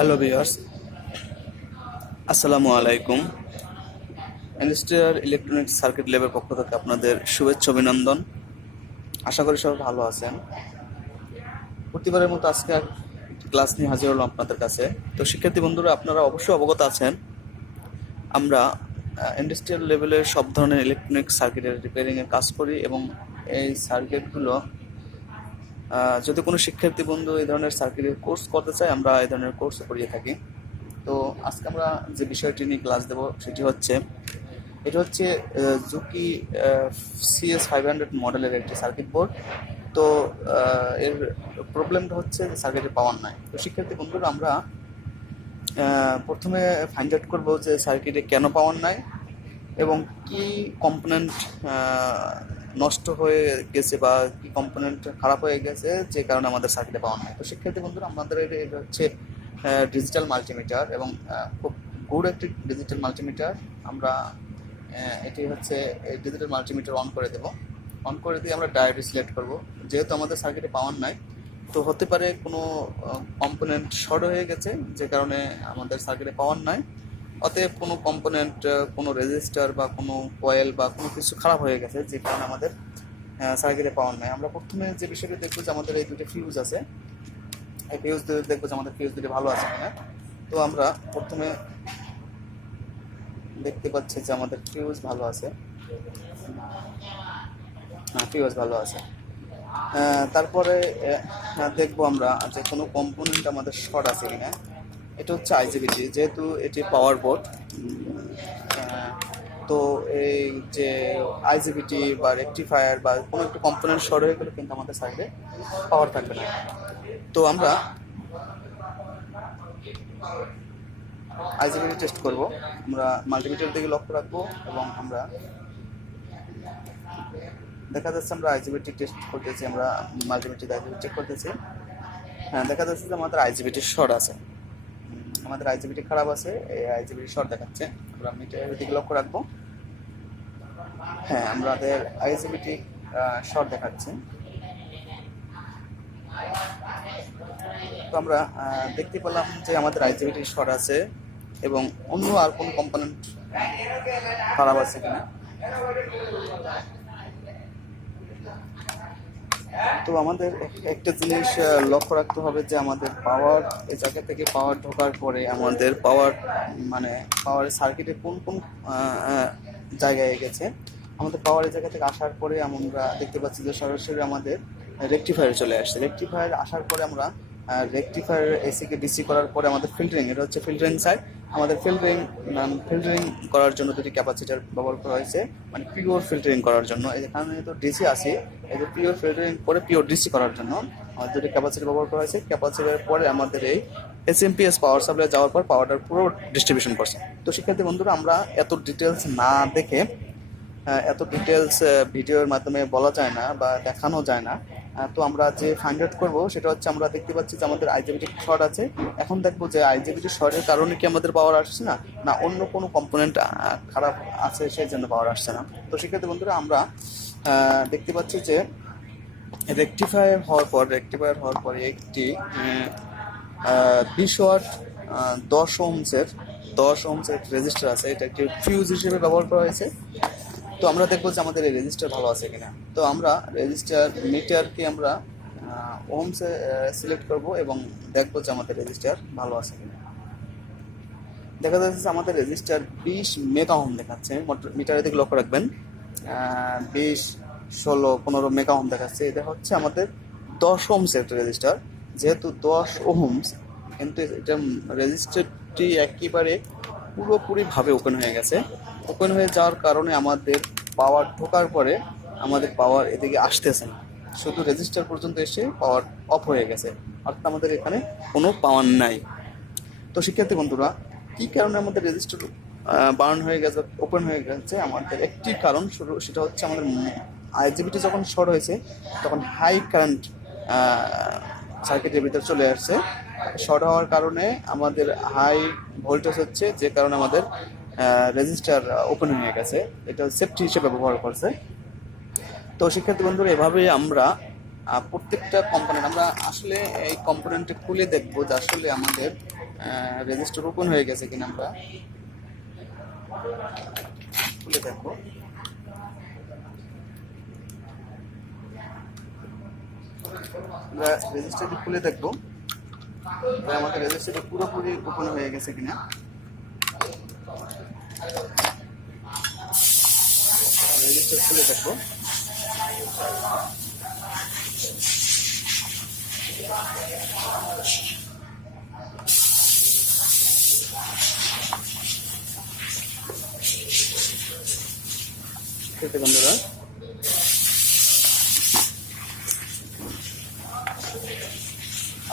Hello viewers, আসসালামু আলাইকুম। Industrial electronics circuit ল্যাবের পক্ষ থেকে আপনাদের শুভেচ্ছা অভিনন্দন। আশা করি সবাই ভালো আছেন। প্রতিবারের মতো আজকে ক্লাস নিয়ে হাজির হলাম আপনাদের কাছে। তো শিক্ষার্থী বন্ধুরা, আপনারা অবশ্যই অবগত আছেন আমরা ইন্ডাস্ট্রিয়াল লেভেলের সব ধরনের ইলেকট্রনিক সার্কিটের রিপেয়ারিংয়ের কাজ করি এবং এই সার্কিটগুলো যদি কোনো শিক্ষার্থী বন্ধু এই ধরনের সার্কিটের কোর্স করতে চায়, আমরা এই ধরনের কোর্স করিয়ে থাকি। তো আজকে আমরা যে বিষয়টি নিয়ে ক্লাস দেব সেটি হচ্ছে জুকি cs-500 মডেলের একটি সার্কিট বোর্ড। তো এর প্রবলেমটা হচ্ছে যে সার্কিটের পাওয়ার নাই। তো শিক্ষার্থী বন্ধুরা, আমরা প্রথমে ফাইন্ড আউট করবো যে সার্কিটে কেন পাওয়ার নাই এবং কি কম্পোনেন্ট নষ্ট হয়ে গেছে বা কি কম্পোনেন্ট খারাপ হয়ে গেছে যে কারণে আমাদের সার্কিটে পাওয়ার নাই। তো শিক্ষার্থী বন্ধুরা, আমাদের এটা হচ্ছে ডিজিটাল মাল্টিমিটার এবং খুব গুড একটি ডিজিটাল মাল্টিমিটার। আমরা এটি হচ্ছে ডিজিটাল মাল্টিমিটার অন করে দেব। অন করে দিয়ে আমরা ডায়োড সিলেক্ট করব। যেহেতু আমাদের সার্কিটে পাওয়ার নাই, তো হতে পারে কোনো কম্পোনেন্ট শর্ট হয়ে গেছে যে কারণে আমাদের সার্কিটে পাওয়ার নাই। অতএব কোনো কম্পোনেন্ট, কোনো রেজিস্টার বা কোনো কয়েল বা কোনো কিছু খারাপ হয়ে গেছে যে কারণে আমাদের সার্কিটে পাওয়ার নাই। আমরা প্রথমে যে বিষয়টি দেখবো যে আমাদের এই দুটো ফিউজ আছে, এই ফিউজ দেখবো যে আমাদের ফিউজ দুটো ভালো আছে কিনা। তো আমরা প্রথমে দেখতে পাচ্ছি যে আমাদের ফিউজ ভালো আছে। হ্যাঁ, ফিউজ ভালো আছে। তারপরে দেখবো আমরা যে কোনো কম্পোনেন্ট আমাদের শর্ট আছে কিনা। এটা হচ্ছে আইজিবিটি, যেহেতু এটি পাওয়ার বোর্ড। তো এই যে আইজিবিটি বা রেকটিফায়ার বা কোনো একটা কম্পোনেন্ট শর্ট হয়ে গেলে কিন্তু আমাদের সাইডে পাওয়ার থাকবে না। তো আমরা আইজিবিটি টেস্ট করব। আমরা মাল্টিমিটার দিকে লক্ষ্য রাখবো এবং আমরা দেখা যাচ্ছে আমরা আইজিবিটি টেস্ট করতেছি, আমরা মাল্টিমিটার আইজিবিটি চেক করতেছি। হ্যাঁ, দেখা যাচ্ছে যে আমাদের আইজিবিটি শর্ট আছে, আমাদের আইজিবিটি খারাপ আছে, এই আইজিবিটি শর্ট দেখাচ্ছে। আমরা মিটারের দিকে লক্ষ্য রাখবো। হ্যাঁ, আমাদের আইজিবিটি শর্ট দেখাচ্ছে। তো আমরা দেখতে পেলাম যে আমাদের আইজিবিটি শর্ট আছে এবং অন্য আর কোনো কম্পোনেন্ট খারাপ আছে কিনা। তো আমাদের একটা জিনিস লক্ষ্য রাখতে হবে যে আমাদের পাওয়ার এই জায়গা থেকে পাওয়ার ঢোকার পরে আমাদের পাওয়ারের সার্কিটে কোন কোন জায়গায় গেছে। আমাদের পাওয়ারের জায়গা থেকে আসার পরে আমরা দেখতে পাচ্ছি যে সরাসরি আমাদের রেকটিফায়ার চলে আসছে। রেকটিফায়ার আসার পরে আমরা রেকটিফায়ার এসিকে ডিসি করার পরে আমাদের ফিল্টারিং, এটা হচ্ছে ফিল্টারিং সাইড। আমাদের ফিল্টারিং করার জন্য দুটি ক্যাপাসিটার ব্যবহার করা হয়েছে, মানে পিওর ফিল্টারিং করার জন্য। এখানে তো ডিসি আছে, এই যে পিওর ফিল্টারিং করে পিওর ডিসি করার জন্য আমাদের দুটি ক্যাপাসিটার ব্যবহার করা হয়েছে। ক্যাপাসিটার পরে আমাদের এই এসএমপিএস পাওয়ার সাপ্লাই যাওয়ার পর পাওয়ারটার পুরো ডিস্ট্রিবিউশন করছে। তো শিক্ষার্থী বন্ধুরা, আমরা এত ডিটেলস না দেখে, এত ডিটেলস ভিডিওর মাধ্যমে বলা যায় না বা দেখানো যায় না। তো আমরা যে ফাইন্ড আউট করবো সেটা হচ্ছে, আমরা দেখতে পাচ্ছি যে আমাদের আইজিবিটি শর্ট আছে। এখন দেখবো যে আইজিবিটি শর্টের কারণে কি আমাদের পাওয়ার আসছে না, না অন্য কোনো কম্পোনেন্ট খারাপ আছে সেই জন্য পাওয়ার আসছে না। তো শিক্ষার্থী বন্ধুরা, আমরা দেখতে পাচ্ছি যে রেকটিফায়ার হওয়ার পরে একটি 20 ওয়াট 10 ওহমসের রেজিস্টার আছে। এটা একটি ফিউজ হিসেবে ব্যবহার করা হয়েছে। তো আমরা দেখবো যে আমাদের এই রেজিস্টার ভালো আছে কিনা। তো আমরা রেজিস্টার মিটারকে আমরা ওহমসে সিলেক্ট করব এবং দেখবো যে আমাদের রেজিস্টার ভালো আছে কিনা। দেখা যাচ্ছে যে আমাদের রেজিস্টার 20 মেগা ওহম দেখাচ্ছে। মিটারের দিকে লক্ষ্য রাখবেন, 20, 16, 15 মেগা ওহম দেখাচ্ছে। এটা হচ্ছে আমাদের 10 ওহমসের একটা রেজিস্টার। যেহেতু 10 ওহমস, কিন্তু এটা রেজিস্টারটি একেবারে পুরোপুরিভাবে ওপেন হয়ে গেছে। ওপেন হয়ে যাওয়ার কারণে আমাদের পাওয়ার ঢোকার পরে আমাদের পাওয়ার এদিকে আসতেছে না, শুধু রেজিস্টার পর্যন্ত এসে পাওয়ার অফ হয়ে গেছে, অর্থাৎ আমাদের এখানে কোনো পাওয়ার নাই। তো শিক্ষার্থী বন্ধুরা, কী কারণে আমাদের রেজিস্টার বার্ন হয়ে গেছে, ওপেন হয়ে গেছে, আমাদের একটি কারণ সেটা হচ্ছে আমাদের আইজিবিটি যখন শর্ট হয়েছে তখন হাই কারেন্ট সার্কিটের ভিতরে চলে আসছে। শর্ট হওয়ার কারণে আমাদের হাই ভোল্টেজ হচ্ছে, যে কারণে আমাদের রেজিস্টার ওপেন হয়ে গেছে। এটা সেফটি হিসেবে ব্যবহার করছে। তো শিক্ষার্থী বন্ধুরা, এভাবেই আমরা প্রত্যেকটা কম্পোনেন্ট আমরা আসলে এই কম্পোনেন্টটা খুলে দেখবো যে আসলে আমাদের রেজিস্টার ওপেন হয়ে গেছে কিনা। আমরা খুলে দেখবো, আমরা রেজিস্টারটি খুলে দেখবো যে আমাদের রেজিস্টারটা পুরোপুরি ওপেন হয়ে গেছে কিনা। রেজিস্টার খুলে দেখবো, বন্ধুরা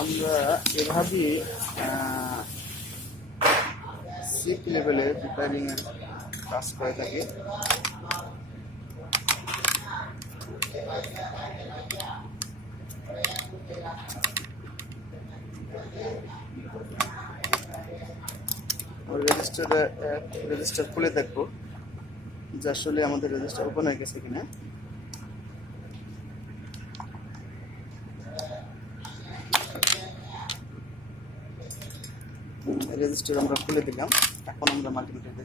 আমরা এভাবেই সিপ লেভেলে রিপেয়ারিং এর কাজ করে থাকি। রেজিস্টার খুলে দেখবো যে আসলে আমাদের রেজিস্টার ওপেন হয়ে গেছে কিনা। রেজিস্টার আমরা খুলে দিলাম, এখন আমরা মাল্টিমিটার